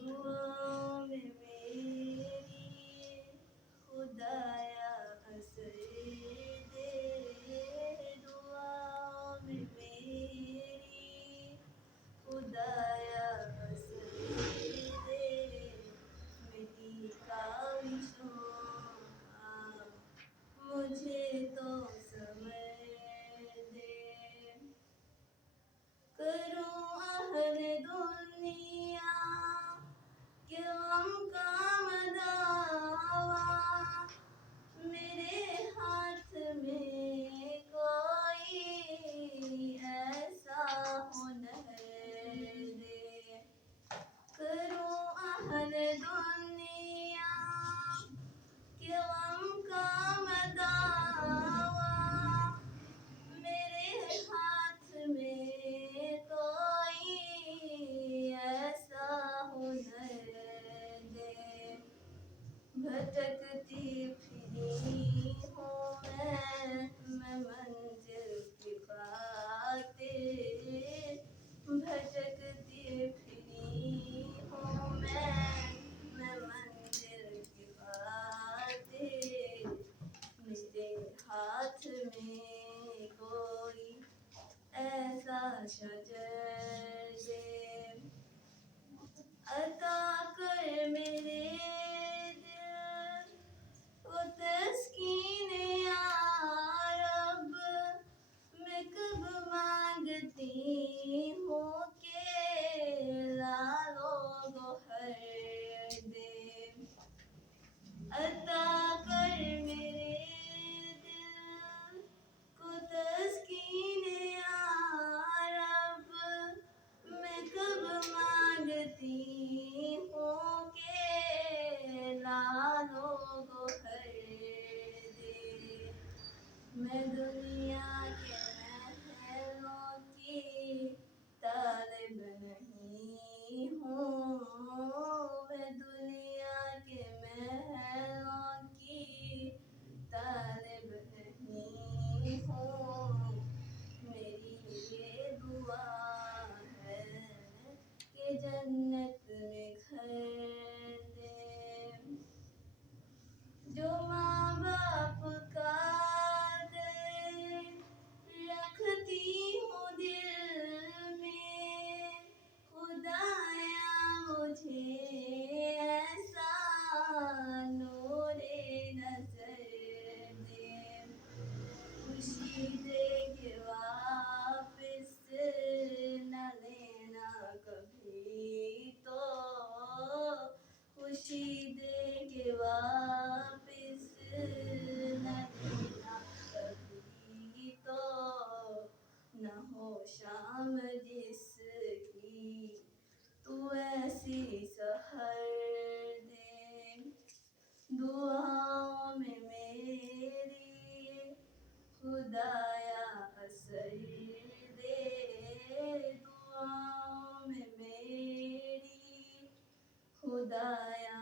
دعاؤں میں میری خدایا اثر دے، دعاؤں میں میری خدایا اثر دے، میری کاوشوں کا مجھے تو سمجھ دے۔ کروں اہل دنیا کہ غم کا مداوا، میرے ہاتھ میں کوئی ایسا ہنر دے۔ کروں اہل دنیا کہ غم کا مداوا، میرے ہاتھ میں کوئی ایسا ہنر دے۔ بھٹکتی پھری ہوں میں منزل کی خاطر، بھٹکتی پھری ہوں میں منزل کی خاطر، میرے ہاتھ میں کوئی ایسا شجر دے۔ عطا کر میرے دل کو تسکین یا رب، میں کب مانگتی ہوں کہ لعل و گوہر دے۔ عطا کر میرے دل کو تسکین یا رب، میں کب مانگتی ہوں کہ لعل و گوہر دے۔ میں دنیا کے محلوں کی طالب نہیں ہوں، میں دنیا کے محلوں کی طالب نہیں ہوں، میری یہ دعا ہے کہ جنت میں گھر دے۔ جو ماں باپ کا در رکھتی ہوں دل میں، خدایا مجھے ایسا نور نظر دے۔ خوشی دے کے واپس نہ لینا کبھی تو، خوشی دے کے واپس نہ لینا کبھی تو، نہ ہو شام جس کی تو ایسی سحر دے۔ دعاؤں میں میری خدایا اثر دے، دعاؤں میں میری خدایا